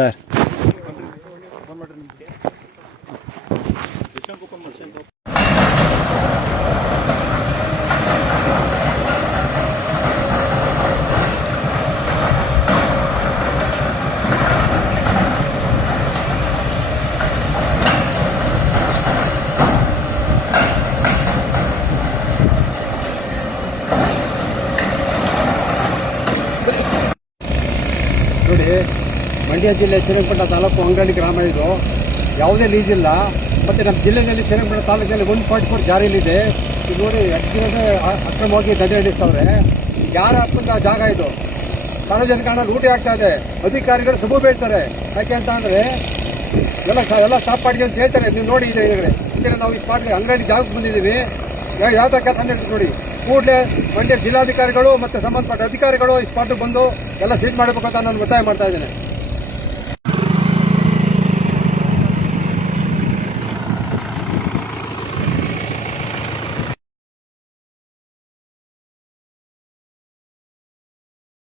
Sir. ನೋಡಿ, ಮಂಡ್ಯ ಜಿಲ್ಲೆ ಶ್ರೀರಂಗಪಟ್ಟಣ ತಾಲೂಕು ಅಂಗಡಿ ಗ್ರಾಮ ಇದು. ಯಾವುದೇ ಲೀಸ್ ಇಲ್ಲ. ಮತ್ತು ನಮ್ಮ ಜಿಲ್ಲೆಯಲ್ಲಿ ಶ್ರೀರಂಗಪಟ್ಟಣ ತಾಲೂಕಿನಲ್ಲಿ 144 ಜಾರಿಯಲ್ಲಿದೆ. ಇದು ನೋಡಿ, ಅಕ್ಕಿಗೆ ಅಕ್ರಮವಾಗಿ ಗದೆ ಹಿಡಿಸ್ತವ್ರೆ. ಯಾರ ಹಕ್ಕದ ಜಾಗ ಇದು? ಸಾರ್ವಜನಿಕ ಹಣ ಲೂಟಿ ಆಗ್ತಾ ಇದೆ. ಅಧಿಕಾರಿಗಳು ಸಬು ಬೀಳ್ತಾರೆ. ಯಾಕೆ ಅಂತ ಅಂದರೆ ಎಲ್ಲ ಸ್ಟಾಪ್ ಮಾಡಿ ಅಂತ ಹೇಳ್ತಾರೆ. ನೀವು ನೋಡಿ, ಇದೆ ನಾವು ಈ ಸ್ಪಾಟ್ಗೆ ಅಂಗಡಿ ಜಾಗಕ್ಕೆ ಬಂದಿದ್ದೀವಿ. ಯಾವ ಥರ ಕೆಲಸ ನಡೆಯುತ್ತೆ ನೋಡಿ. ಕೂಡಲೇ ಮಂಡ್ಯ ಜಿಲ್ಲಾಧಿಕಾರಿಗಳು ಮತ್ತು ಸಂಬಂಧಪಟ್ಟ ಅಧಿಕಾರಿಗಳು ಈ ಸ್ಪಾಟ್ಗೆ ಬಂದು ಎಲ್ಲ ಸೀಜ್ ಮಾಡಬೇಕು ಅಂತ ನಾನು ಒತ್ತಾಯ ಮಾಡ್ತಾ ಇದ್ದೇನೆ.